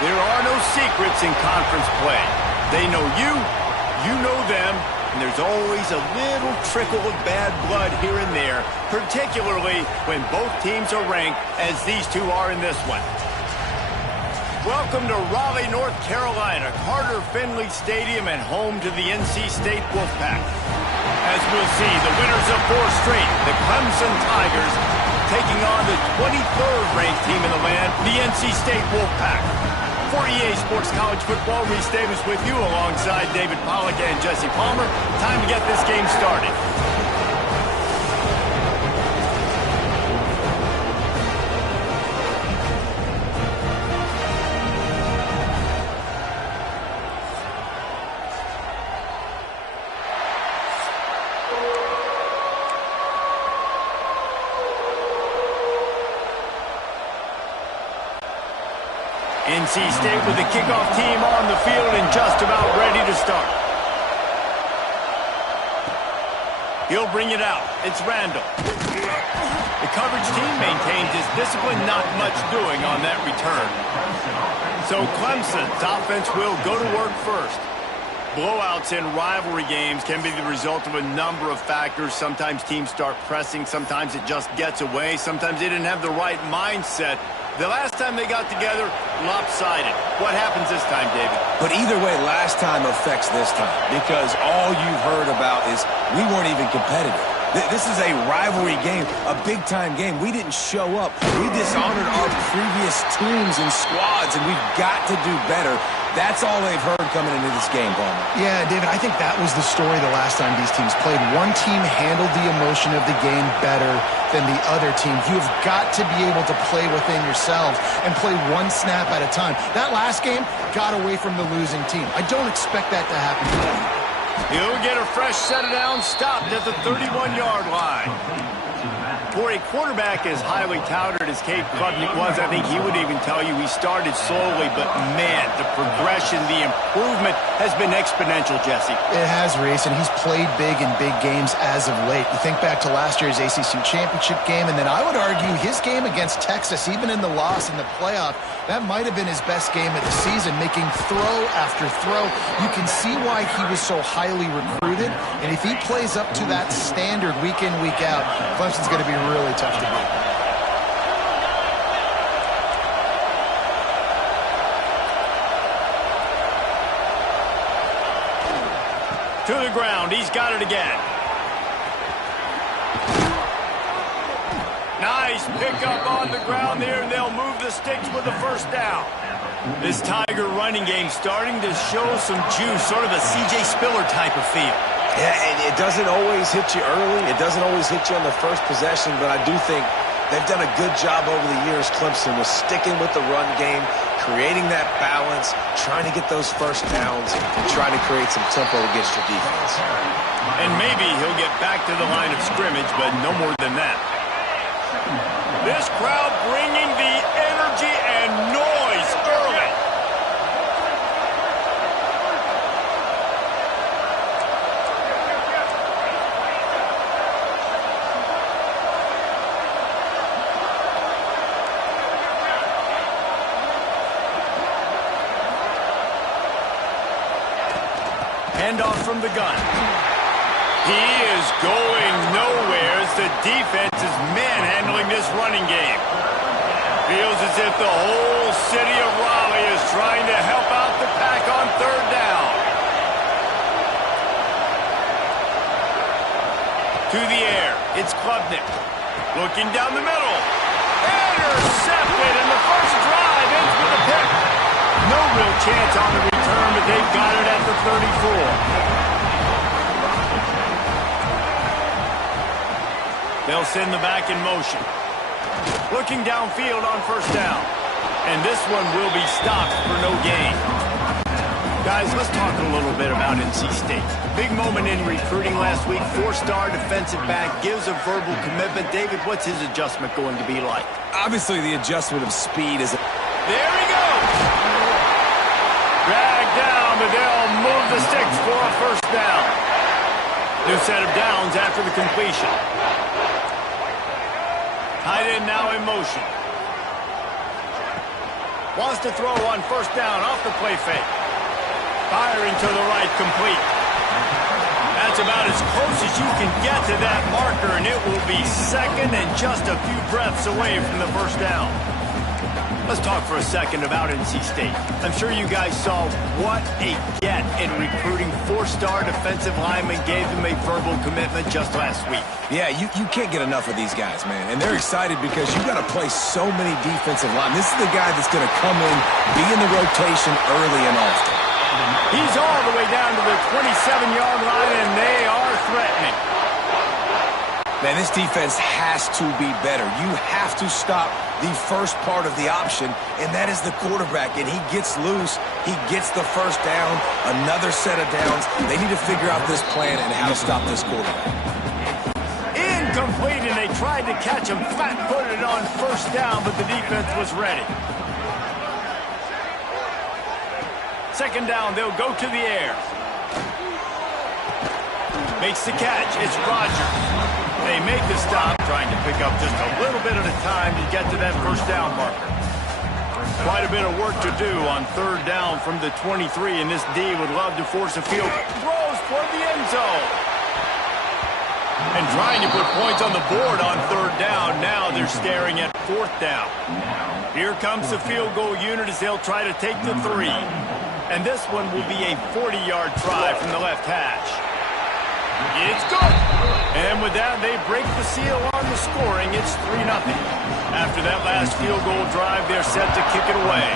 There are no secrets in conference play. They know you, you know them, and there's always a little trickle of bad blood here and there, particularly when both teams are ranked as these two are in this one. Welcome to Raleigh, North Carolina, Carter Finley Stadium, and home to the NC State Wolfpack. As we'll see, the winners of 4 straight, the Clemson Tigers, taking on the 23rd ranked team in the land, the NC State Wolfpack. For EA Sports College Football, Reese Davis with you alongside David Pollack and Jesse Palmer. Time to get this game started. NC State with the kickoff team on the field and just about ready to start. He'll bring it out. It's Randall. The coverage team maintains its discipline, not much doing on that return. So Clemson's offense will go to work first. Blowouts in rivalry games can be the result of a number of factors. Sometimes teams start pressing. Sometimes it just gets away. Sometimes they didn't have the right mindset. The last time they got together, lopsided. What happens this time, David? But either way, last time affects this time because all you've heard about is we weren't even competitive. This is a rivalry game, a big-time game. We didn't show up. We dishonored our previous teams and squads, and we've got to do better. That's all they've heard coming into this game, Palmer. Yeah, David, I think that was the story the last time these teams played. One team handled the emotion of the game better than the other team. You've got to be able to play within yourselves and play one snap at a time. That last game got away from the losing team. I don't expect that to happen today. He'll get a fresh set of downs, stopped at the 31-yard line. For a quarterback as highly touted as Cade Klubnik was, I think he would even tell you he started slowly, but man, the progression, the improvement has been exponential, Jesse. It has, Reese, and he's played big in big games as of late. You think back to last year's ACC championship game, and then I would argue his game against Texas, even in the loss in the playoff, that might have been his best game of the season, making throw after throw. You can see why he was so highly recruited, and if he plays up to that standard week in, week out, Clemson's going to be really tough to beat. To the ground, he's got it again. Nice pickup on the ground there, and they'll move the sticks with the first down. This Tiger running game starting to show some juice, sort of a C.J. Spiller type of feel. Yeah, and it doesn't always hit you early. It doesn't always hit you on the first possession, but I do think they've done a good job over the years, Clemson, with sticking with the run game, creating that balance, trying to get those first downs, and trying to create some tempo against your defense. And maybe he'll get back to the line of scrimmage, but no more than that. This crowd bringing the energy and noise early. Handoff from the gun. He is going nowhere as the defense is manhandling this running game. Feels as if the whole city of Raleigh is trying to help out the pack on third down. To the air, it's Klubnik. Looking down the middle. Intercepted, and the first drive ends with a pick. No real chance on the return, but they've got it at the 34. They'll send the back in motion. Looking downfield on first down. And this one will be stopped for no gain. Guys, let's talk a little bit about NC State. Big moment in recruiting last week. 4-star defensive back gives a verbal commitment. David, what's his adjustment going to be like? Obviously, the adjustment of speed is... There he goes! Dragged down, but they'll move the sticks for a first down. New set of downs after the completion. Tight end now in motion. Wants to throw on first down off the play fake. Firing to the right, complete. That's about as close as you can get to that marker, and it will be second and just a few breaths away from the first down. Let's talk for a second about NC State. I'm sure you guys saw what a get in recruiting. Four-star defensive linemen gave them a verbal commitment just last week. Yeah, you can't get enough of these guys, man. And they're excited because you got to play so many defensive line. This is the guy that's going to come in, be in the rotation early and often. He's all the way down to the 27-yard line, and they are threatening. Man, this defense has to be better. You have to stop the first part of the option, and that is the quarterback. And he gets loose. He gets the first down, another set of downs. They need to figure out this plan and how to stop this quarterback. Incomplete, and they tried to catch him flat-footed on first down, but the defense was ready. Second down, they'll go to the air. Makes the catch. It's Rodgers. They make the stop, trying to pick up just a little bit at a time to get to that first down marker. Quite a bit of work to do on third down from the 23, and this D would love to force a field. Throws toward the end zone. And trying to put points on the board on third down. Now they're staring at fourth down. Here comes the field goal unit as they'll try to take the 3. And this one will be a 40-yard try from the left hash. It's good. And with that, they break the seal on the scoring. It's 3-0. After that last field goal drive, they're set to kick it away.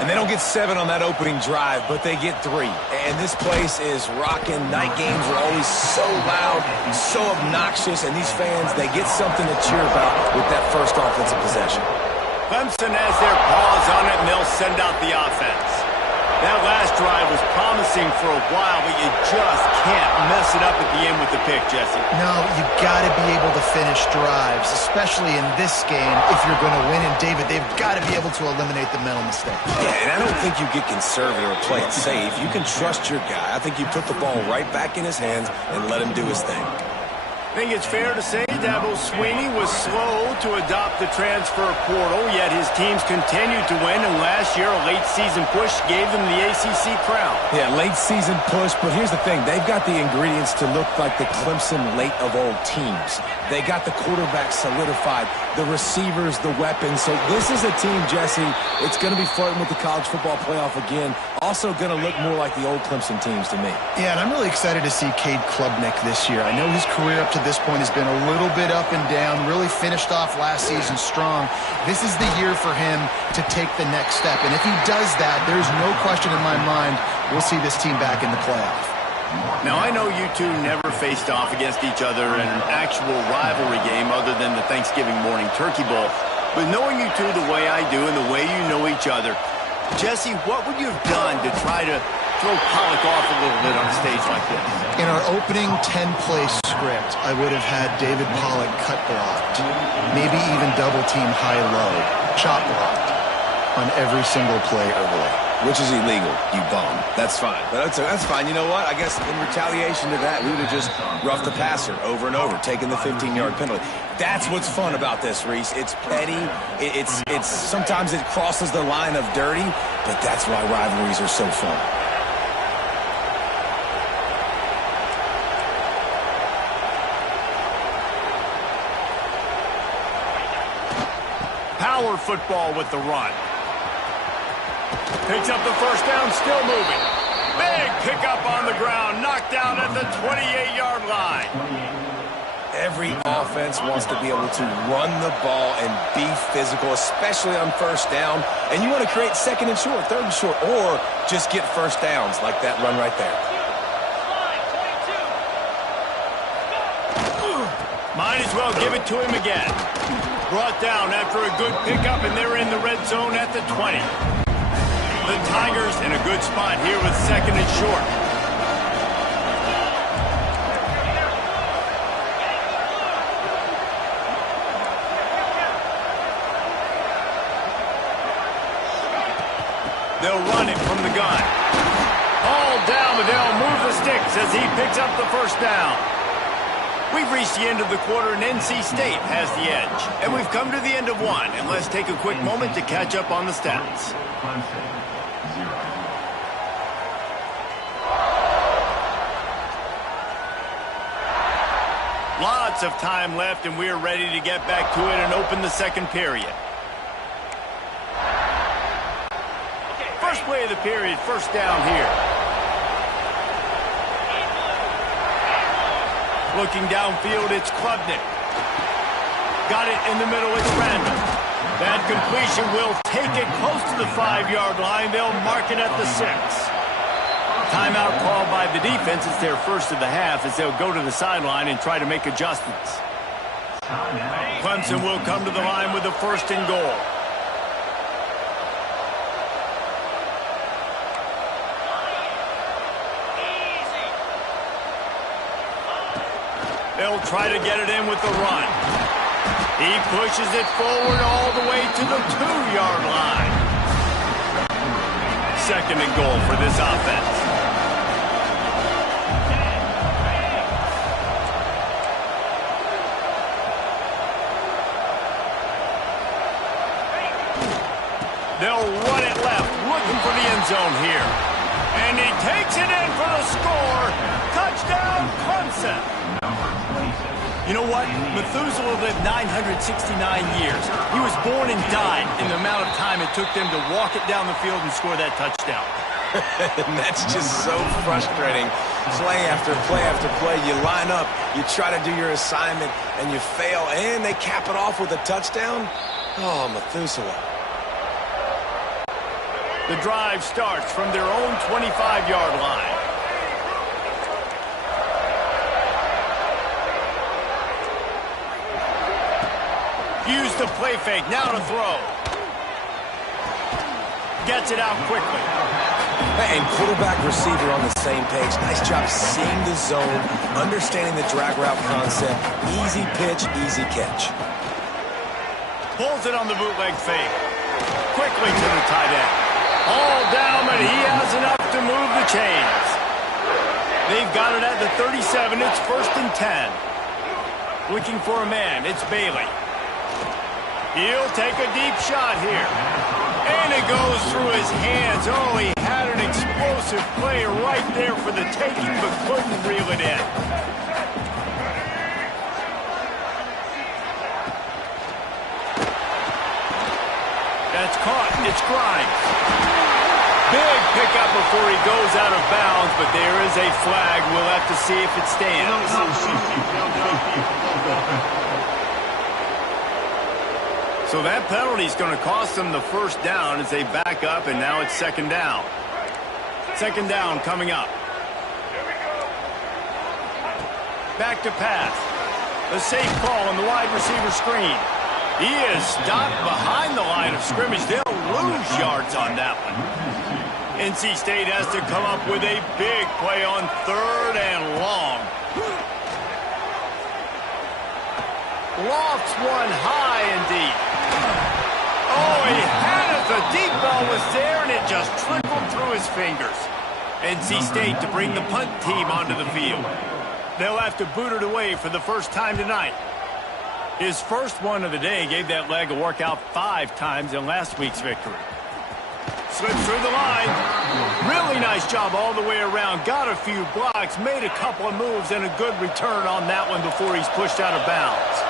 And they don't get 7 on that opening drive, but they get 3. And this place is rocking. Night games are always so loud, so obnoxious, and these fans, they get something to cheer about with that first offensive possession. Clemson has their paws on it, and they'll send out the offense. That last drive was promising for a while, but you just can't mess it up at the end with the pick, Jesse. No, you got to be able to finish drives, especially in this game if you're going to win. And, David, they've got to be able to eliminate the mental mistakes. Yeah, and I don't think you get conservative or play it safe. You can trust your guy. I think you put the ball right back in his hands and let him do his thing. I think it's fair to say Dabo Swinney was slow to adopt the transfer portal, yet his teams continued to win, and last year a late-season push gave them the ACC crown. Yeah, late-season push, but here's the thing. They've got the ingredients to look like the Clemson late-of-old teams. They got the quarterback solidified, the receivers, the weapons. So this is a team, Jesse, it's going to be flirting with the college football playoff again. Also going to look more like the old Clemson teams to me. Yeah, and I'm really excited to see Cade Klubnik this year. I know his career up to this point has been a little bit up and down, really finished off last season strong. This is the year for him to take the next step. And if he does that, there's no question in my mind we'll see this team back in the playoff. Now, I know you two never faced off against each other in an actual rivalry game other than the Thanksgiving morning Turkey Bowl. But knowing you two the way I do and the way you know each other, Jesse, what would you have done to try to throw Pollock off a little bit on a stage like this? In our opening 10-play script, I would have had David Pollock cut blocked, maybe even double-team high-low, chop blocked on every single play early. Which is illegal, you bum. That's fine. But that's fine. You know what? I guess in retaliation to that, we would have just roughed the passer over and over, taking the 15-yard penalty. That's what's fun about this, Reese. It's petty. It's sometimes it crosses the line of dirty, but that's why rivalries are so fun. Power football with the run. Picks up the first down, still moving. Big pickup on the ground, knocked down at the 28-yard line. Every offense wants to be able to run the ball and be physical, especially on first down. And you want to create second and short, third and short, or just get first downs like that run right there. Might as well give it to him again. Brought down after a good pickup, and they're in the red zone at the 20. The Tigers in a good spot here with second and short. They'll run it from the gun. All down, but they'll move the sticks as he picks up the first down. We've reached the end of the quarter, and NC State has the edge. And we've come to the end of one, and let's take a quick moment to catch up on the stats. Clemson, 0. Lots of time left, and we're ready to get back to it and open the second period. First play of the period, first down here. Looking downfield, it's Klubnik. Got it in the middle, it's Randall. That completion will take it close to the 5-yard line. They'll mark it at the 6. Timeout called by the defense. It's their first of the half as they'll go to the sideline and try to make adjustments. Clemson will come to the line with a first and goal. They'll try to get it in with the run. He pushes it forward all the way to the 2-yard line. Second and goal for this offense. They'll run it left, looking for the end zone here. And he takes it in for the score. Touchdown, Clemson. You know what? Methuselah lived 969 years. He was born and died in the amount of time it took them to walk it down the field and score that touchdown. And that's just so frustrating. Play after play after play. You line up, you try to do your assignment, and you fail, and they cap it off with a touchdown? Oh, Methuselah. The drive starts from their own 25-yard line. Use the play fake, now to throw. Gets it out quickly. And quarterback receiver on the same page. Nice job seeing the zone, understanding the drag route concept. Easy pitch, easy catch. Pulls it on the bootleg fake. Quickly to the tight end. All down, but he has enough to move the chains. They've got it at the 37. It's first and 10. Looking for a man. It's Bailey. He'll take a deep shot here. And it goes through his hands. Oh, he had an explosive play right there for the taking, but couldn't reel it in. That's caught. It's Grimes. Big pickup before he goes out of bounds, but there is a flag. We'll have to see if it stands. So that penalty is going to cost them the first down as they back up, and now it's second down. Second down coming up. Back to pass. A safe call on the wide receiver screen. He is stopped behind the line of scrimmage. They'll lose yards on that one. NC State has to come up with a big play on third and long. Lofts one high and deep. Oh, he had it. The deep ball was there, and it just trickled through his fingers. NC State to bring the punt team onto the field. They'll have to boot it away for the first time tonight. His first one of the day gave that leg a workout 5 times in last week's victory. Slips through the line. Really nice job all the way around. Got a few blocks, made a couple of moves, and a good return on that one before he's pushed out of bounds.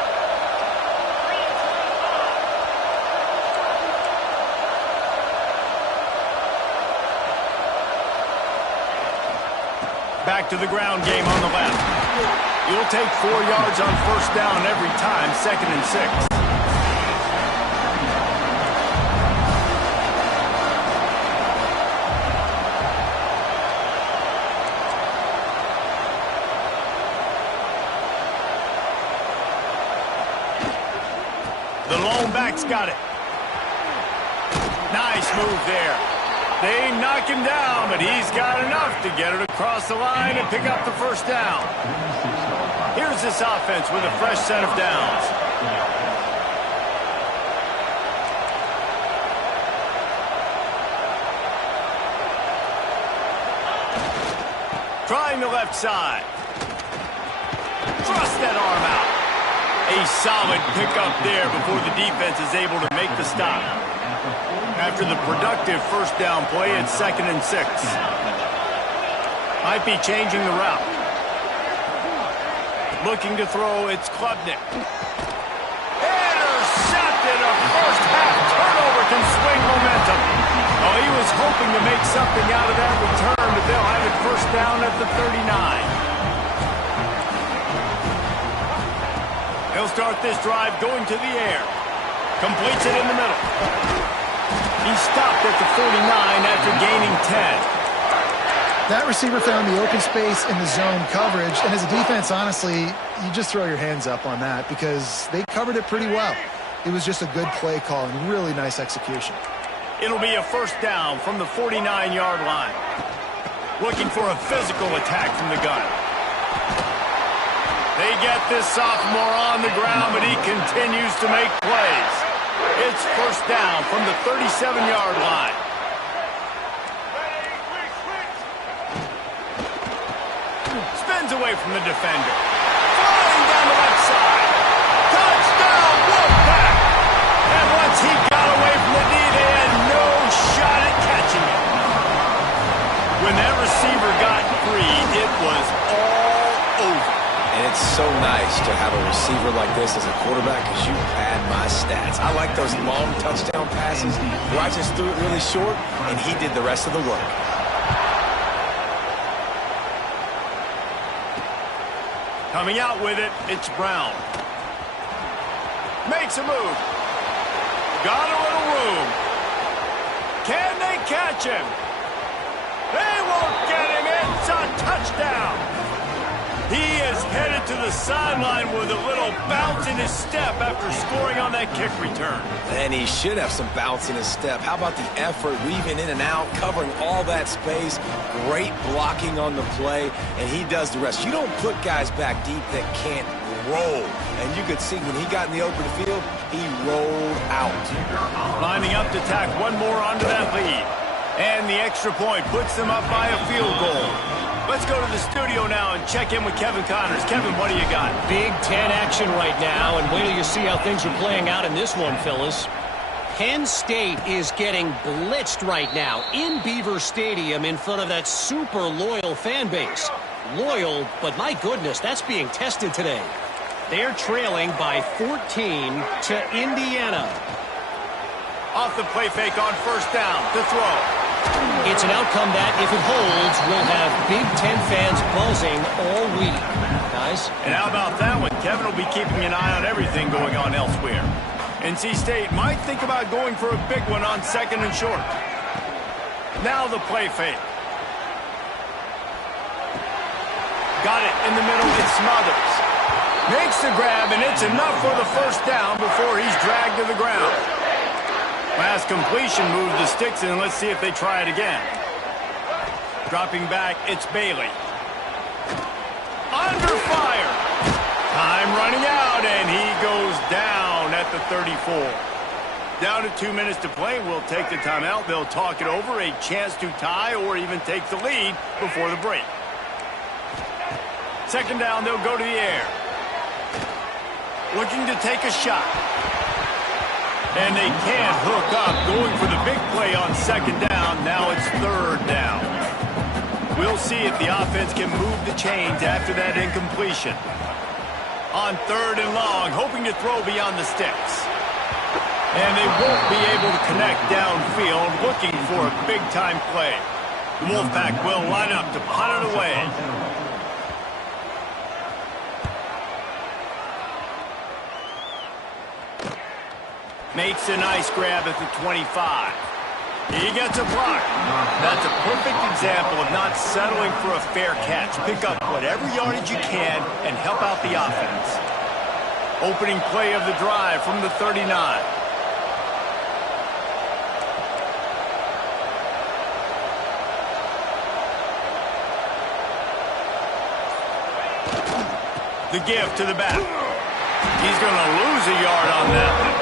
Back to the ground game on the left. You'll take 4 yards on first down every time, second and 6. The lone back's got it. Nice move there. They knock him down, but he's got enough to get it across the line and pick up the first down. Here's this offense with a fresh set of downs. Trying the left side. Thrust that arm out. A solid pickup there before the defense is able to make the stop. After the productive first down play, it's 2nd and 6. Might be changing the route. Looking to throw, it's Klubnik. Intercepted. A first half turnover can swing momentum. Oh, he was hoping to make something out of that return, but they'll have it first down at the 39. He'll start this drive going to the air. Completes it in the middle. He stopped at the 49 after gaining 10. That receiver found the open space in the zone coverage, and as a defense, honestly, you just throw your hands up on that because they covered it pretty well. It was just a good play call and really nice execution. It'll be a first down from the 49-yard line. Looking for a physical attack from the gun. They get this sophomore on the ground, but he continues to make plays. It's first down from the 37-yard line. Spins away from the defender. Flying down the left side. Touchdown, Wolfpack! And once he got away from the D, they had no shot at catching it. When that receiver got free, it was all over. And it's so nice to have a receiver like this as a quarterback because you pad my stats. I like those long touchdown passes where I just threw it really short and he did the rest of the work. Coming out with it, it's Brown. Makes a move. Got a little room. Can they catch him? They won't get him. It's a touchdown. He is headed to the sideline with a little bounce in his step after scoring on that kick return. And he should have some bounce in his step. How about the effort, weaving in and out, covering all that space, great blocking on the play, and he does the rest. You don't put guys back deep that can't roll. And you could see when he got in the open field, he rolled out. Lining up to tack one more onto that lead. And the extra point puts them up by a field goal. Let's go to the studio now and check in with Kevin Connors. Kevin, what do you got? Big Ten action right now, and wait till you see how things are playing out in this one, fellas. Penn State is getting blitzed right now in Beaver Stadium in front of that super loyal fan base. Loyal, but my goodness, that's being tested today. They're trailing by 14 to Indiana. Off the play fake on first down to throw. It's an outcome that, if it holds, will have Big Ten fans buzzing all week. Guys? And how about that one? Kevin will be keeping an eye on everything going on elsewhere. NC State might think about going for a big one on 2nd and short. Now the play fake. Got it in the middle. It Smothers. Makes the grab, and it's enough for the first down before he's dragged to the ground. Last completion moved the sticks in. Let's see if they try it again. Dropping back, it's Bailey. Under fire. Time running out, and he goes down at the 34. Down to 2 minutes to play. We'll take the timeout. They'll talk it over. A chance to tie or even take the lead before the break. Second down, they'll go to the air. Looking to take a shot. And they can't hook up. Going for the big play on second down. Now it's third down. We'll see if the offense can move the chains after that incompletion. On third and long, hoping to throw beyond the sticks. And they won't be able to connect downfield, looking for a big-time play. The Wolfpack will line up to punt it away. Makes a nice grab at the 25. He gets a block. That's a perfect example of not settling for a fair catch. Pick up whatever yardage you can and help out the offense. Opening play of the drive from the 39. The give to the back. He's going to lose a yard on that one.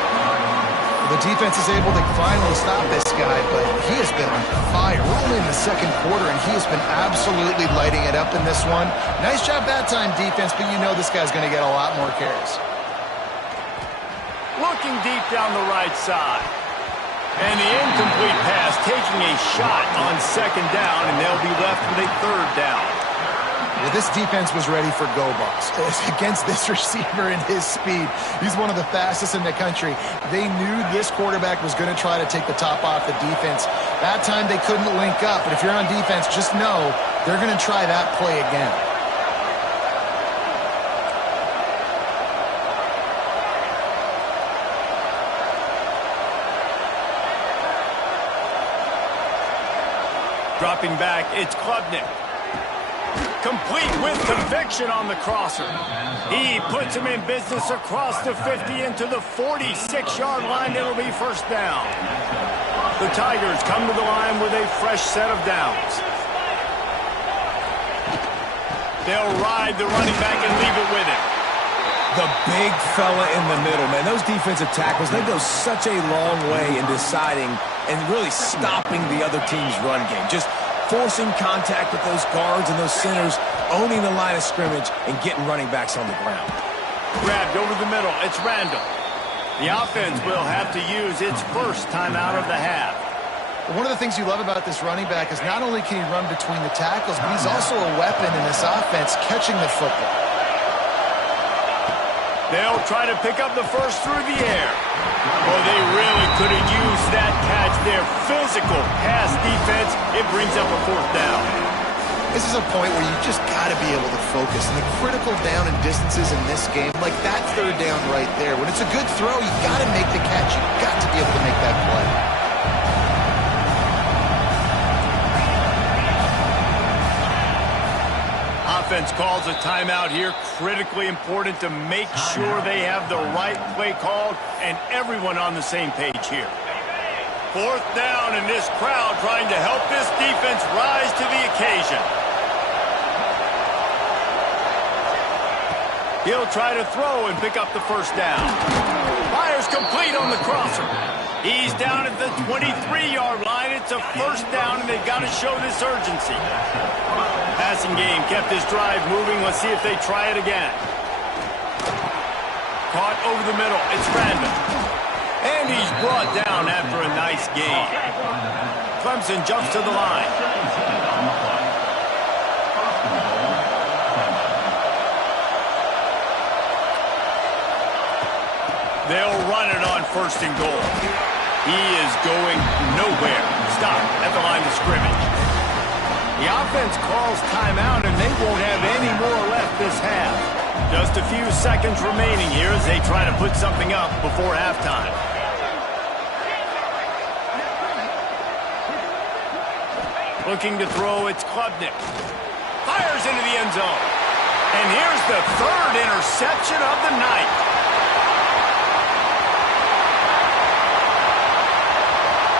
The defense is able to finally stop this guy, but he has been on fire. We're only in the second quarter, and he has been absolutely lighting it up in this one. Nice job that time, defense, but you know this guy's going to get a lot more carries. Looking deep down the right side. And the incomplete pass taking a shot on second down, and they'll be left with a third down. Well, this defense was ready for go balls. Against this receiver and his speed, he's one of the fastest in the country. They knew this quarterback was going to try to take the top off the defense. That time they couldn't link up, but if you're on defense, just know they're going to try that play again. Dropping back, it's Klubnik. Complete with conviction on the crosser. He puts him in business across the 50 into the 46-yard line. It'll be first down. The Tigers come to the line with a fresh set of downs. They'll ride the running back and leave it with him. The big fella in the middle, man. Those defensive tackles, they go such a long way in deciding and really stopping the other team's run game. Just forcing contact with those guards and those centers, owning the line of scrimmage, and getting running backs on the ground. Grabbed over the middle. It's Randall. The offense will have to use its first timeout of the half. One of the things you love about this running back is not only can he run between the tackles, but he's also a weapon in this offense catching the football. They'll try to pick up the first through the air. Well, they really could have used that catch there. Physical pass defense. It brings up a fourth down. This is a point where you just got to be able to focus. And the critical down and distances in this game, like that third down right there, when it's a good throw, you got to make the catch. You've got to be able to make that play. Offense calls a timeout here. Critically important to make sure they have the right play called and everyone on the same page here. Fourth down, and this crowd trying to help this defense rise to the occasion. He'll try to throw and pick up the first down. Fires complete on the crosser. He's down at the 23-yard line. It's a first down, and they've got to show this urgency. Passing game kept this drive moving. Let's see if they try it again. Caught over the middle. It's Randall. And he's brought down after a nice gain. Clemson jumps to the line. They'll run it on first and goal. He is going nowhere. Stop at the line of scrimmage. The offense calls timeout, and they won't have any more left this half. Just a few seconds remaining here as they try to put something up before halftime. Looking to throw, it's Klubnik. Fires into the end zone. And here's the third interception of the night.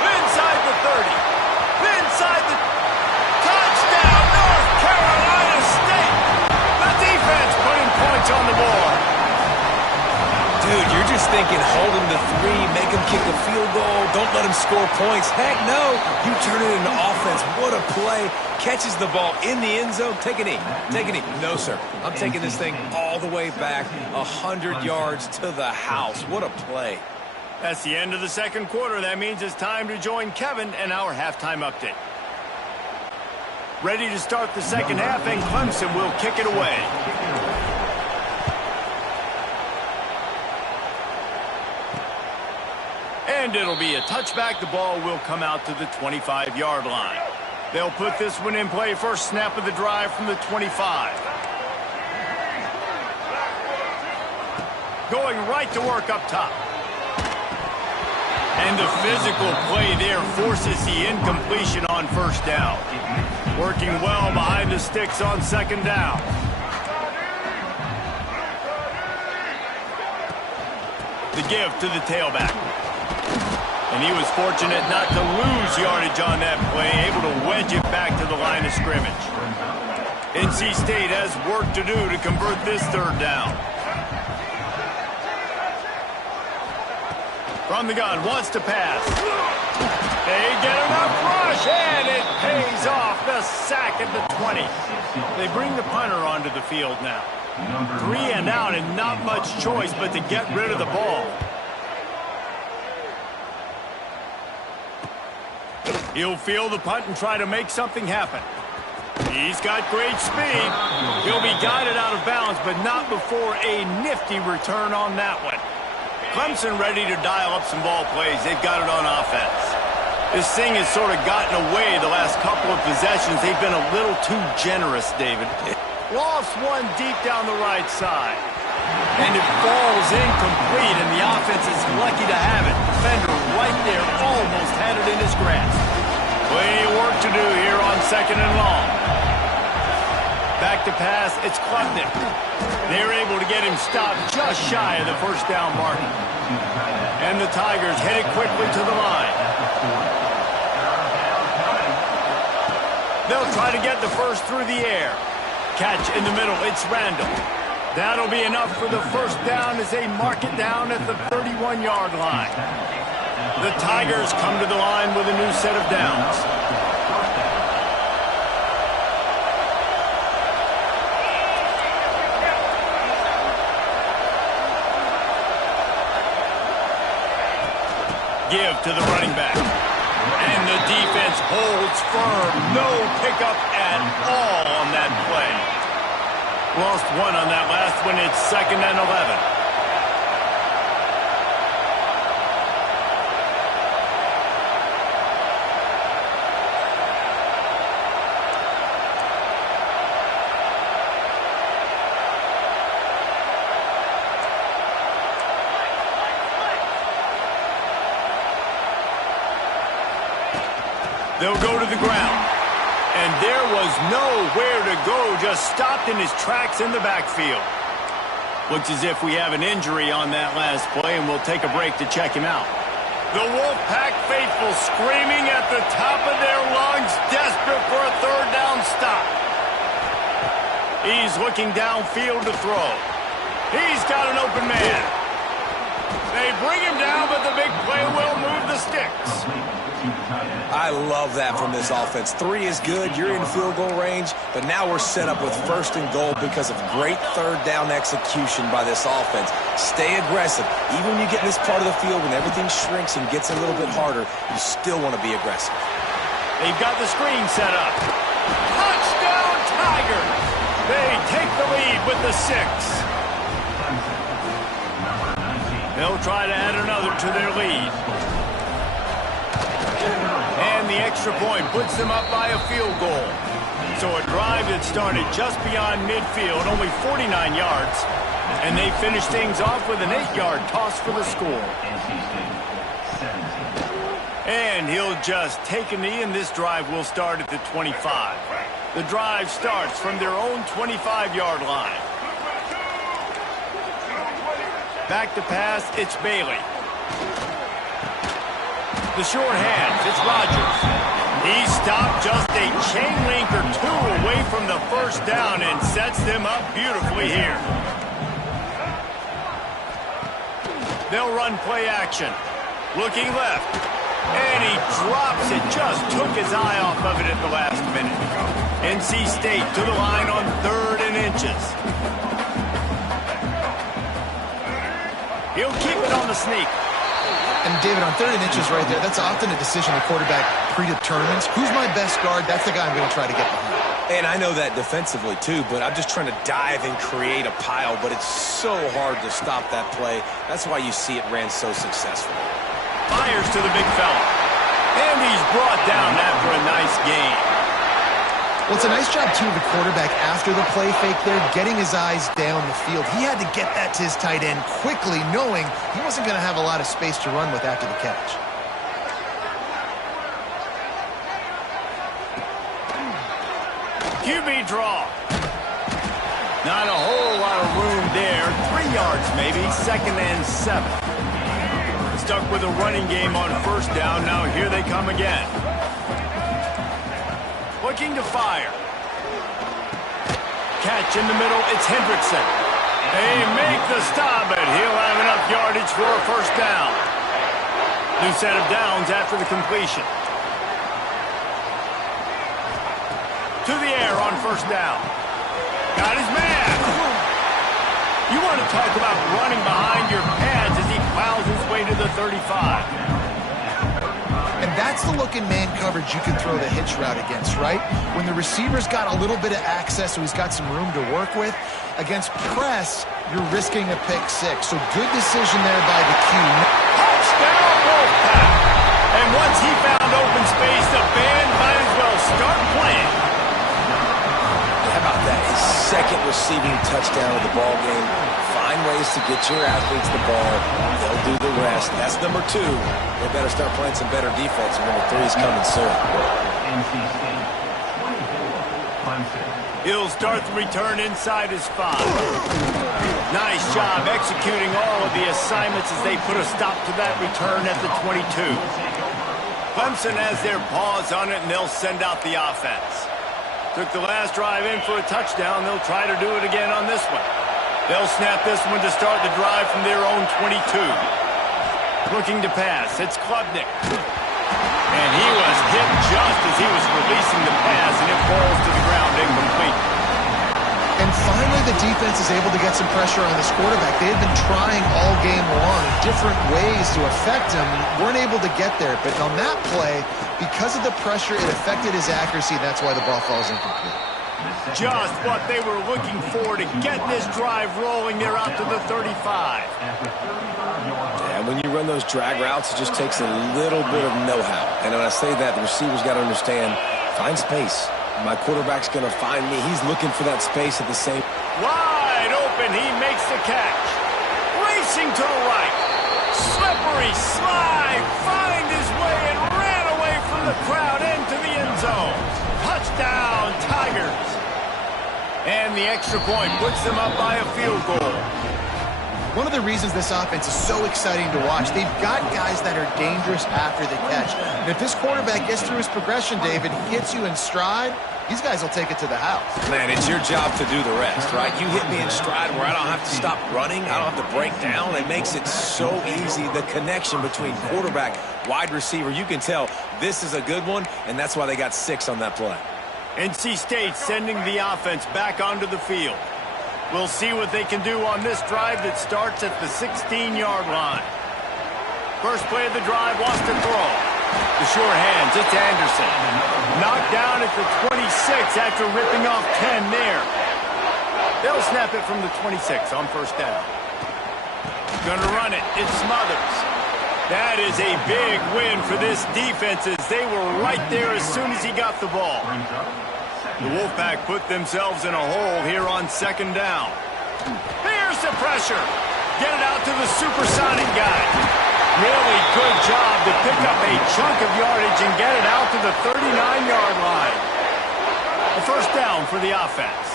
Inside the 30. Inside the... Touchdown, North Carolina State. The defense putting points on the board. Dude, you're just thinking hold him to 3, make him kick a field goal, don't let him score points. Heck no, you turn it into offense. What a play. Catches the ball in the end zone. Take a knee. Take a knee. No, sir. I'm taking this thing all the way back 100 yards to the house. What a play. That's the end of the second quarter. That means it's time to join Kevin and our halftime update. Ready to start the second half, and Clemson will kick it away. And it'll be a touchback. The ball will come out to the 25-yard line. They'll put this one in play. First snap of the drive from the 25. Going right to work up top. And the physical play there forces the incompletion on first down. Working well behind the sticks on second down. The give to the tailback. And he was fortunate not to lose yardage on that play, able to wedge it back to the line of scrimmage. NC State has work to do to convert this third down. From the gun, wants to pass. They get enough rush, and it pays a sack at the 20. They bring the punter onto the field now. 3 and out and not much choice but to get rid of the ball. He'll field the punt and try to make something happen. He's got great speed. He'll be guided out of bounds, but not before a nifty return on that one. Clemson ready to dial up some ball plays. They've got it on offense. This thing has sort of gotten away the last couple of possessions. They've been a little too generous, David. Lost one deep down the right side. And it falls incomplete, and the offense is lucky to have it. Defender right there almost had it in his grasp. Plenty of work to do here on 2nd and long. Back to pass, it's Klubnik. They're able to get him stopped just shy of the first down mark. And the Tigers headed quickly to the line. They'll try to get the first through the air. Catch in the middle, it's Randall. That'll be enough for the first down as they mark it down at the 31-yard line. The Tigers come to the line with a new set of downs. Give to the running back. And the defense holds firm. No pickup at all on that play. Lost one on that last one. It's 2nd and 11. They'll go to the ground. And there was nowhere to go, just stopped in his tracks in the backfield. Looks as if we have an injury on that last play, and we'll take a break to check him out. The Wolfpack faithful screaming at the top of their lungs, desperate for a third down stop. He's looking downfield to throw. He's got an open man. They bring him down, but the big play will move the sticks. I love that from this offense. 3 is good. You're in field goal range, but now we're set up with 1st and goal because of great third down execution by this offense. Stay aggressive. Even when you get in this part of the field, when everything shrinks and gets a little bit harder, you still want to be aggressive. They've got the screen set up. Touchdown, Tigers! They take the lead with the 6. They'll try to add another to their lead. And the extra point puts them up by a field goal. So a drive that started just beyond midfield, only 49 yards, and they finish things off with an 8-yard toss for the score. And he'll just take a knee, and this drive will start at the 25. The drive starts from their own 25-yard line. Back to pass, it's Bailey. The short hands, it's Rodgers. He stopped just a chain link or 2 away from the first down and sets them up beautifully here. They'll run play action. Looking left. And he drops it. Just took his eye off of it at the last minute. NC State to the line on 3rd and inches. He'll keep it on the sneak. And David, on 3rd and inches right there, that's often a decision the quarterback predetermines. Who's my best guard? That's the guy I'm going to try to get behind. And I know that defensively too, but I'm just trying to dive and create a pile, but it's so hard to stop that play. That's why you see it ran so successfully. Fires to the big fella. And he's brought down after a nice gain. Well, it's a nice job, too, of the quarterback after the play fake there, getting his eyes down the field. He had to get that to his tight end quickly, knowing he wasn't going to have a lot of space to run with after the catch. QB draw. Not a whole lot of room there. 3 yards maybe, 2nd and 7. Stuck with a running game on 1st down. Now here they come again. Looking to fire. Catch in the middle, it's Hendrickson. They make the stop, but he'll have enough yardage for a 1st down. New set of downs after the completion. To the air on first down. Got his man. You want to talk about running behind your pads as he plows his way to the 35. And that's the look in man coverage you can throw the hitch route against, right? When the receiver's got a little bit of access, so he's got some room to work with. Against press, you're risking a pick six. So good decision there by the Q. Touchdown, Wolfpack. And once he found open space, the band might as well start playing. How about that? His second receiving touchdown of the ball game. Find ways to get your athletes the ball. They'll do the rest. That's number 2. They better start playing some better defense. And number 3 is coming soon. NC State, 24, Clemson. He'll start the return inside his 5. Nice job executing all of the assignments as they put a stop to that return at the 22. Clemson has their paws on it, and they'll send out the offense. Took the last drive in for a touchdown. They'll try to do it again on this one. They'll snap this one to start the drive from their own 22. Looking to pass. It's Klubnik. And he was hit just as he was releasing the pass, and it falls to the ground incomplete. And finally, the defense is able to get some pressure on this quarterback. They had been trying all game long different ways to affect him. Weren't able to get there. But on that play, because of the pressure, it affected his accuracy. That's why the ball falls incomplete. Just what they were looking for to get this drive rolling. They're out to the 35. And when you run those drag routes, it just takes a little bit of know-how. And when I say that, the receiver's got to understand, find space. My quarterback's going to find me. He's looking for that space at the same. Wide open. He makes the catch. Racing to the right. Slippery slide. Find his way and ran away from the crowd into the end zone. Touchdown, Tigers. And the extra point puts them up by a field goal. One of the reasons this offense is so exciting to watch, they've got guys that are dangerous after the catch. And if this quarterback gets through his progression, David, hits you in stride, these guys will take it to the house. Man, it's your job to do the rest, right? You hit me in stride where I don't have to stop running. I don't have to break down. It makes it so easy. The connection between quarterback, wide receiver, you can tell this is a good one, and that's why they got 6 on that play. NC State sending the offense back onto the field. We'll see what they can do on this drive that starts at the 16-yard line. First play of the drive, wants to throw. The short hands, it's Anderson. Knocked down at the 26 after ripping off 10 there. They'll snap it from the 26 on first down. Gonna run it, it's Smothers. That is a big win for this defense as they were right there as soon as he got the ball. The Wolfpack put themselves in a hole here on second down. Here's the pressure. Get it out to the supersonic guy. Really good job to pick up a chunk of yardage and get it out to the 39-yard line. A first down for the offense.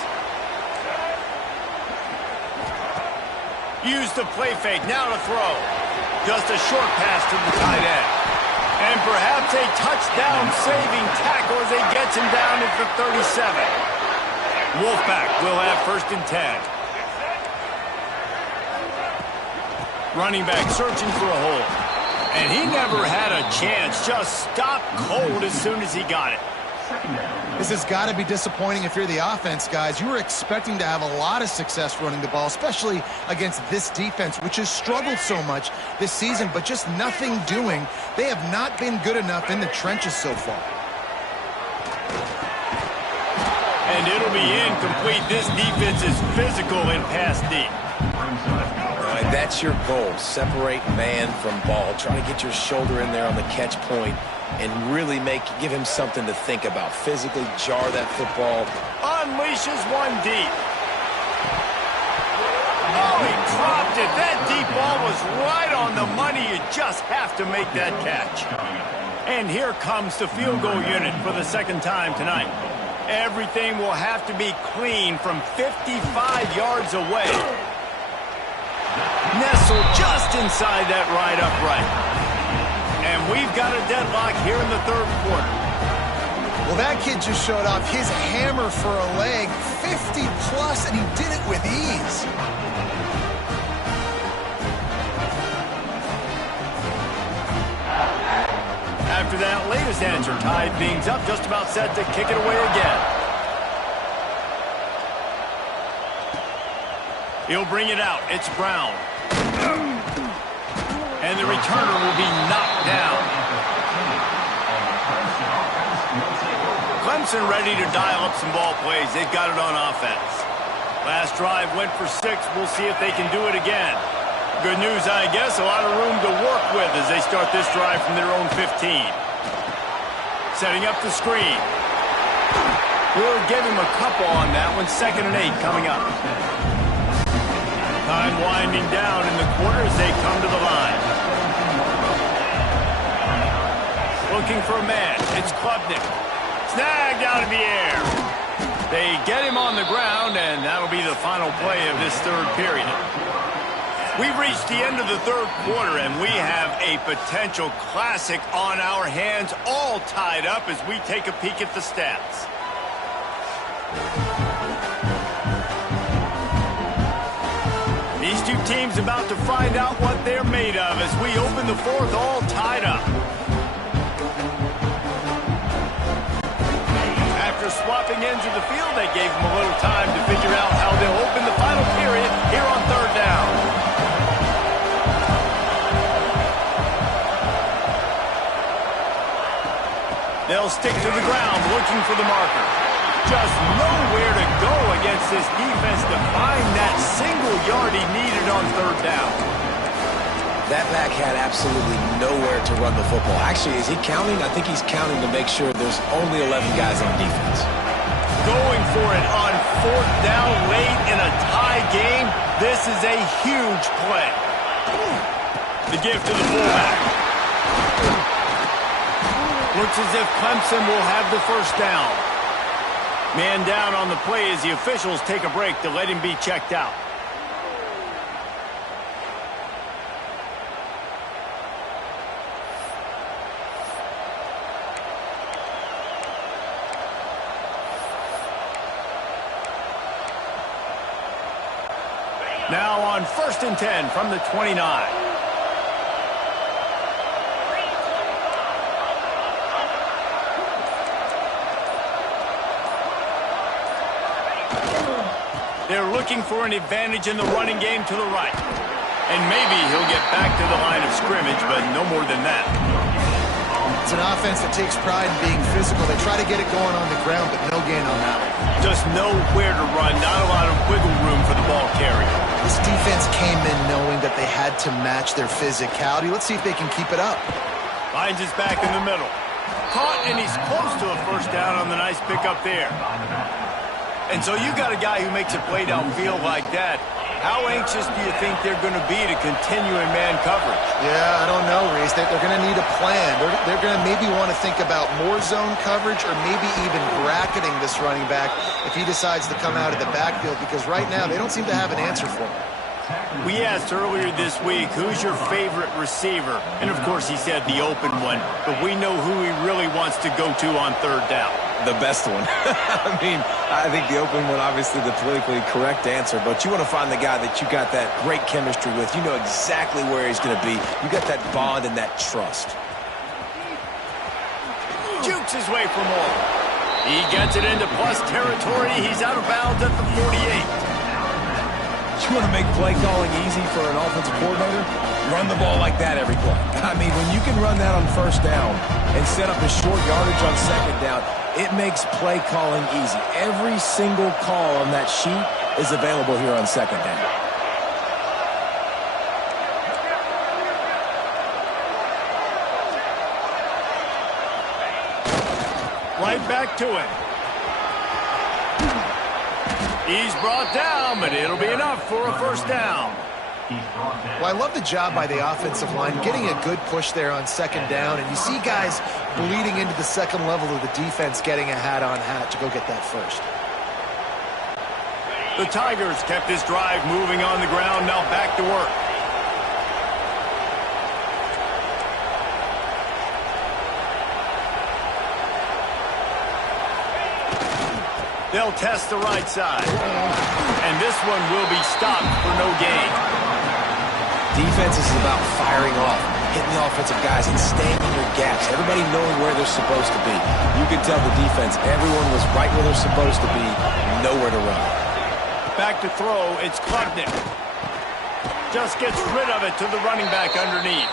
Use the play fake. Now to throw. Just a short pass to the tight end. And perhaps a touchdown-saving tackle as they gets him down at the 37. Wolfpack will have first and 10. Running back searching for a hole. And he never had a chance. Just stopped cold as soon as he got it. This has got to be disappointing if you're the offense, guys. You were expecting to have a lot of success running the ball, especially against this defense, which has struggled so much this season, but just nothing doing. They have not been good enough in the trenches so far. And it'll be incomplete. This defense is physical and pass deep. All right, that's your goal. Separate man from ball. Try to get your shoulder in there on the catch point and really give him something to think about. Physically jar that football. Unleashes one deep. Oh, he dropped it. That deep ball was right on the money. You just have to make that catch. And here comes the field goal unit for the second time tonight. Everything will have to be clean from 55 yards away. Nestled just inside that right upright. And we've got a deadlock here in the third quarter. Well, that kid just showed off his hammer for a leg, 50-plus, and he did it with ease. After that latest answer, tied things up, just about set to kick it away again. He'll bring it out. It's Brown. And the returner will be knocked down. Clemson ready to dial up some ball plays. They've got it on offense. Last drive went for 6. We'll see if they can do it again. Good news, I guess. A lot of room to work with as they start this drive from their own 15. Setting up the screen. We'll give him a couple on that one. 2nd and 8 coming up. Time winding down in the quarter as they come to the line. Looking for a man. It's Klubnik. Snagged out of the air. They get him on the ground, and that'll be the final play of this 3rd period. We've reached the end of the 3rd quarter, and we have a potential classic on our hands, all tied up as we take a peek at the stats. These two teams about to find out what they're made of as we open the 4th all tied up. After swapping ends of the field, they gave them a little time to figure out how they'll open the final period here on 3rd down. They'll stick to the ground looking for the marker. Just nowhere to go against this defense to find that single yard he needed on 3rd down. That back had absolutely nowhere to run the football. Actually, is he counting? I think he's counting to make sure there's only 11 guys on defense. Going for it on 4th down late in a tie game. This is a huge play. The give to the fullback. Looks as if Clemson will have the 1st down. Man down on the play as the officials take a break to let him be checked out. Now on 1st and 10 from the 29. They're looking for an advantage in the running game to the right. And maybe he'll get back to the line of scrimmage, but no more than that. It's an offense that takes pride in being physical. They try to get it going on the ground, but no gain on that one. Just nowhere to run, not a lot of wiggle room for the ball carrier. This defense came in knowing that they had to match their physicality. Let's see if they can keep it up. Finds his back in the middle. Caught, and he's close to a 1st down on the nice pickup there. And so you got a guy who makes a play downfield like that. How anxious do you think they're going to be to continue in man coverage? Yeah, I don't know, Reese. They're going to need a plan. They're going to maybe want to think about more zone coverage or maybe even bracketing this running back if he decides to come out of the backfield, because right now they don't seem to have an answer for him. We asked earlier this week, who's your favorite receiver? And, of course, he said the open one. But we know who he really wants to go to on 3rd down. The best one. I mean, I think the open one, obviously the politically correct answer, but you want to find the guy that you got that great chemistry with. You know exactly where he's going to be. You got that bond and that trust. Jukes his way for more. He gets it into plus territory. He's out of bounds at the 48. You want to make play calling easy for an offensive coordinator? Run the ball like that every play. I mean, when you can run that on 1st down and set up a short yardage on 2nd down, it makes play calling easy. Every single call on that sheet is available here on 2nd down. Right back to it. He's brought down, but it'll be enough for a 1st down. Well, I love the job by the offensive line, getting a good push there on 2nd down, and you see guys bleeding into the 2nd level of the defense getting a hat-on-hat to go get that 1st. The Tigers kept this drive moving on the ground, now back to work. They'll test the right side. And this one will be stopped for no gain. Defense is about firing off, hitting the offensive guys and staying in their gaps. Everybody knowing where they're supposed to be. You can tell the defense, everyone was right where they're supposed to be, nowhere to run. Back to throw, it's Klubnik. Just gets rid of it to the running back underneath.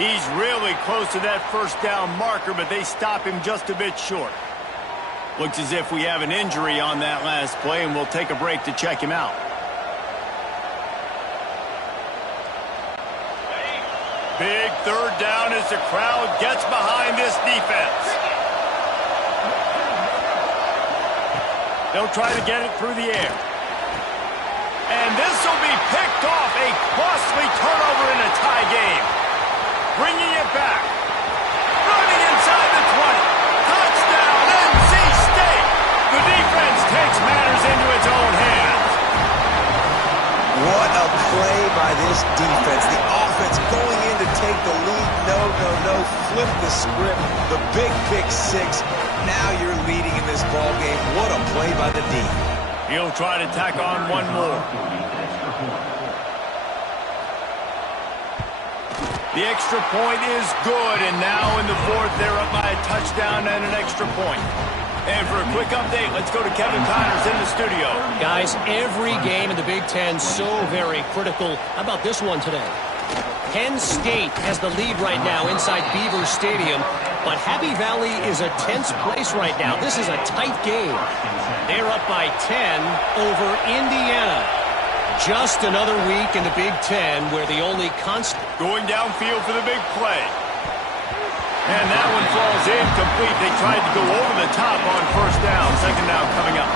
He's really close to that first down marker, but they stop him just a bit short. Looks as if we have an injury on that last play, and we'll take a break to check him out. Big third down as the crowd gets behind this defense. They'll try to get it through the air. And this will be picked off. A costly turnover in a tie game. Bringing it back. Running inside the 20. Touchdown, NC State. The defense takes matters into its own hands. What a play by this defense. The offense going in to take the lead. No. Flip the script. The big pick six. Now you're leading in this ball game. What a play by the D. He'll try to tack on one more. The extra point is good, and now in the fourth, they're up by a touchdown and an extra point. And for a quick update, let's go to Kevin Connors in the studio. Guys, every game in the Big Ten so very critical. How about this one today? Penn State has the lead right now inside Beaver Stadium, but Happy Valley is a tense place right now. This is a tight game. They're up by 10 over Indiana. Just another week in the Big Ten where the only constant... Going downfield for the big play. And that one falls incomplete. They tried to go over the top on first down. Second down coming up.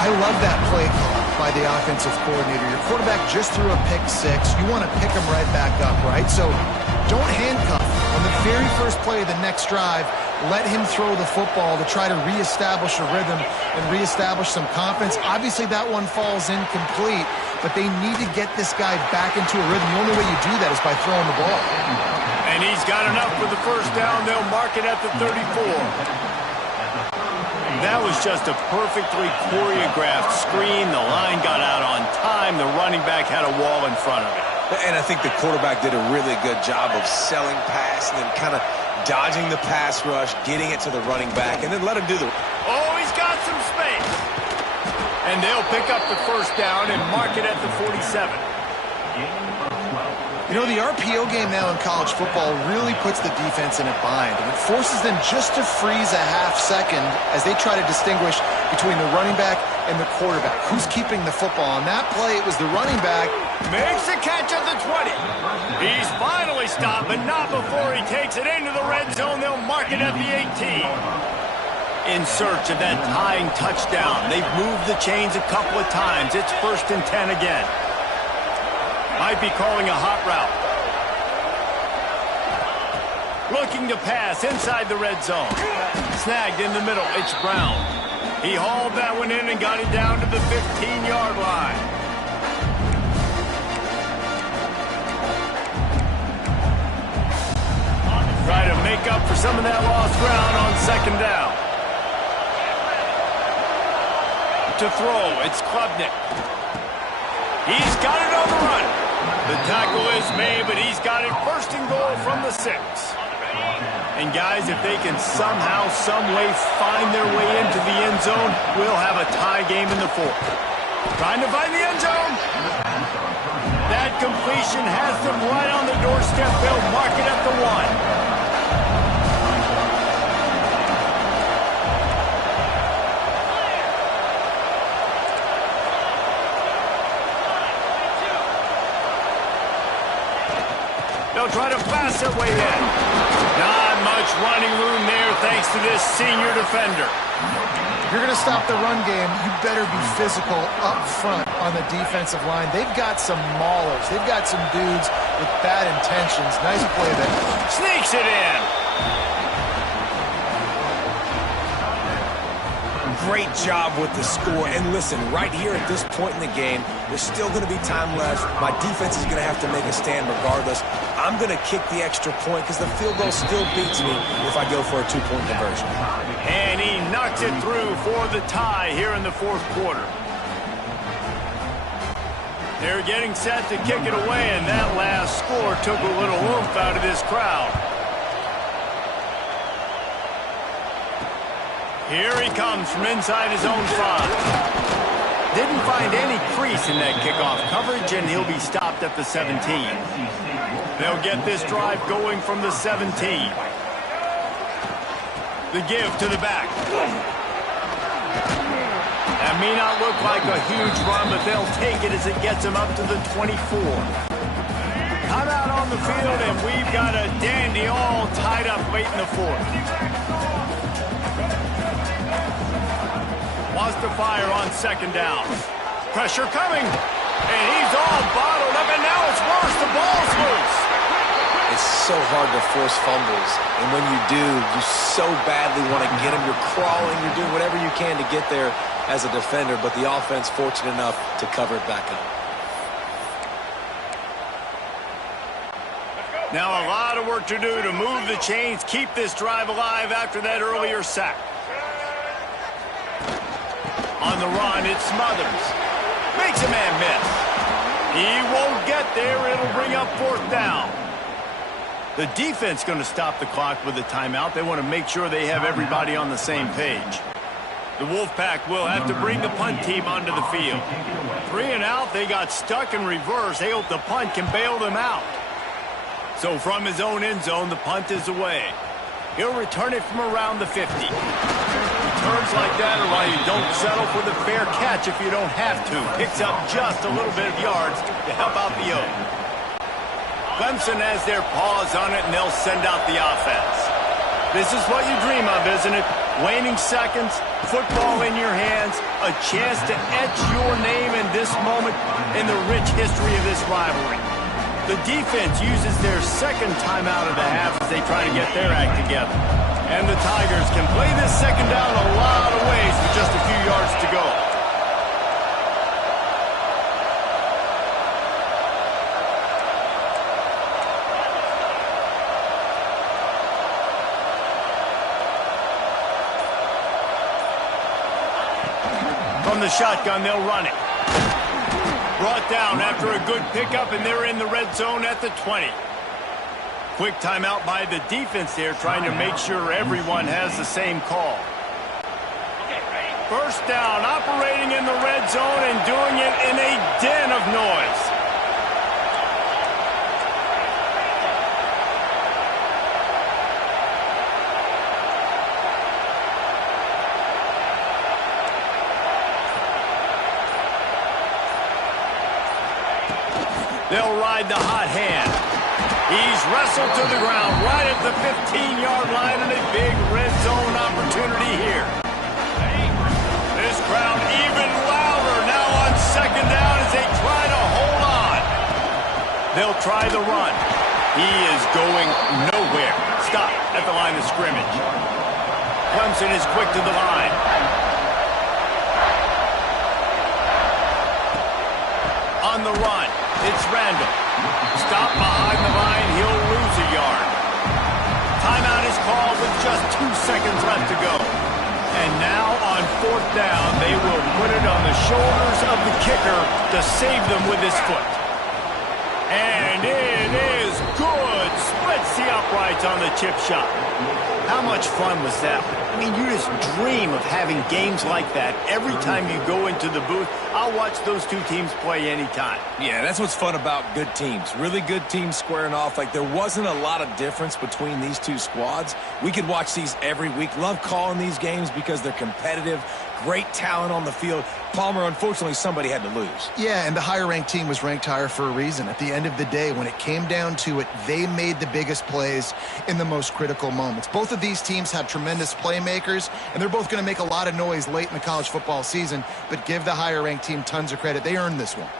I love that play call by the offensive coordinator. Your quarterback just threw a pick six. You want to pick him right back up, right? So don't handcuff. On the very first play of the next drive, let him throw the football to try to reestablish a rhythm and reestablish some confidence. Obviously, that one falls incomplete, but they need to get this guy back into a rhythm. The only way you do that is by throwing the ball. And he's got enough for the first down. They'll mark it at the 34. That was just a perfectly choreographed screen. The line got out on time. The running back had a wall in front of it. And I think the quarterback did a really good job of selling pass and then kind of dodging the pass rush, getting it to the running back, and then let him do the... Oh, he's got some space. And they'll pick up the first down and mark it at the 47. You know, the RPO game now in college football really puts the defense in a bind, and it forces them just to freeze a half second as they try to distinguish between the running back and the quarterback. Who's keeping the football? On that play, it was the running back. Makes a catch at the 20. He's finally stopped, but not before he takes it into the red zone. They'll mark it at the 18. In search of that tying touchdown. They've moved the chains a couple of times. It's 1st and 10 again. Might be calling a hot route. Looking to pass inside the red zone. Snagged in the middle. It's Brown. He hauled that one in and got it down to the 15-yard line. Try to make up for some of that lost ground on second down. To throw, it's Klubnik. He's got it on the run. The tackle is made, but he's got it 1st and goal from the 6. And guys, if they can somehow, some way find their way into the end zone, we'll have a tie game in the 4th. Trying to find the end zone. That completion has them right on the doorstep. They'll mark it at the 1. They'll try to pass their way in. Not much running room there thanks to this senior defender. If you're going to stop the run game, you better be physical up front on the defensive line. They've got some maulers. They've got some dudes with bad intentions. Nice play there. Sneaks it in. Great job with the score. And listen, right here at this point in the game, there's still going to be time left. My defense is going to have to make a stand regardless. I'm going to kick the extra point because the field goal still beats me if I go for a 2-point conversion. And he knocks it through for the tie here in the 4th quarter. They're getting set to kick it away, and that last score took a little oomph out of this crowd. Here he comes from inside his own 5. Didn't find any crease in that kickoff coverage, and he'll be stopped at the 17. They'll get this drive going from the 17. The give to the back. That may not look like a huge run, but they'll take it as it gets them up to the 24. Timeout on the field, and we've got a dandy all tied up late in the fourth. Wants to fire on second down. Pressure coming, and he's all bottled up, and now it's worse. The ball's loose. It's so hard to force fumbles, and when you do, you so badly want to get them. You're crawling, you're doing whatever you can to get there as a defender, but the offense fortunate enough to cover it back up. Now a lot of work to do to move the chains, keep this drive alive after that earlier sack. On the run, it Smothers. Makes a man miss. He won't get there. It'll bring up fourth down. The defense going to stop the clock with a timeout. They want to make sure they have everybody on the same page. The Wolfpack will have to bring the punt team onto the field. 3 and out, they got stuck in reverse. They hope the punt can bail them out. So from his own end zone, the punt is away. He'll return it from around the 50. Returns like that are why you don't settle for the fair catch if you don't have to. Picks up just a little bit of yards to help out the O. Clemson has their paws on it, and they'll send out the offense. This is what you dream of, isn't it? Waning seconds, football in your hands, a chance to etch your name in this moment in the rich history of this rivalry. The defense uses their second timeout of the half as they try to get their act together. And the Tigers can play this second down a lot of ways with just a few yards to go. From the shotgun, they'll run it. Brought down after a good pickup, and they're in the red zone at the 20. Quick timeout by the defense there, trying to make sure everyone has the same call. First down, operating in the red zone and doing it in a den of noise. They'll ride the hot hand. He's wrestled to the ground right at the 15-yard line, and a big red zone opportunity here. This crowd even louder now on second down as they try to hold on. They'll try the run. He is going nowhere. Stop at the line of scrimmage. Clemson is quick to the line. On the run, it's Randall. Stop behind the line, he'll lose a yard. Timeout is called with just 2 seconds left to go. And now on fourth down, they will put it on the shoulders of the kicker to save them with his foot. And it is good. Splits the uprights on the chip shot. How much fun was that? I mean, you just dream of having games like that every time you go into the booth. I'll watch those two teams play anytime. Yeah, that's what's fun about good teams. Really good teams squaring off. Like, there wasn't a lot of difference between these two squads. We could watch these every week. Love calling these games because they're competitive. Great talent on the field. Palmer, unfortunately, somebody had to lose. Yeah, and the higher-ranked team was ranked higher for a reason. At the end of the day, when it came down to it, they made the biggest plays in the most critical moments. Both of these teams have tremendous playmakers, and they're both going to make a lot of noise late in the college football season, but give the higher-ranked team tons of credit. They earned this one.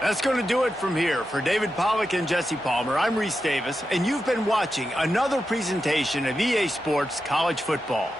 That's going to do it from here. For David Pollack and Jesse Palmer, I'm Reese Davis, and you've been watching another presentation of EA Sports College Football.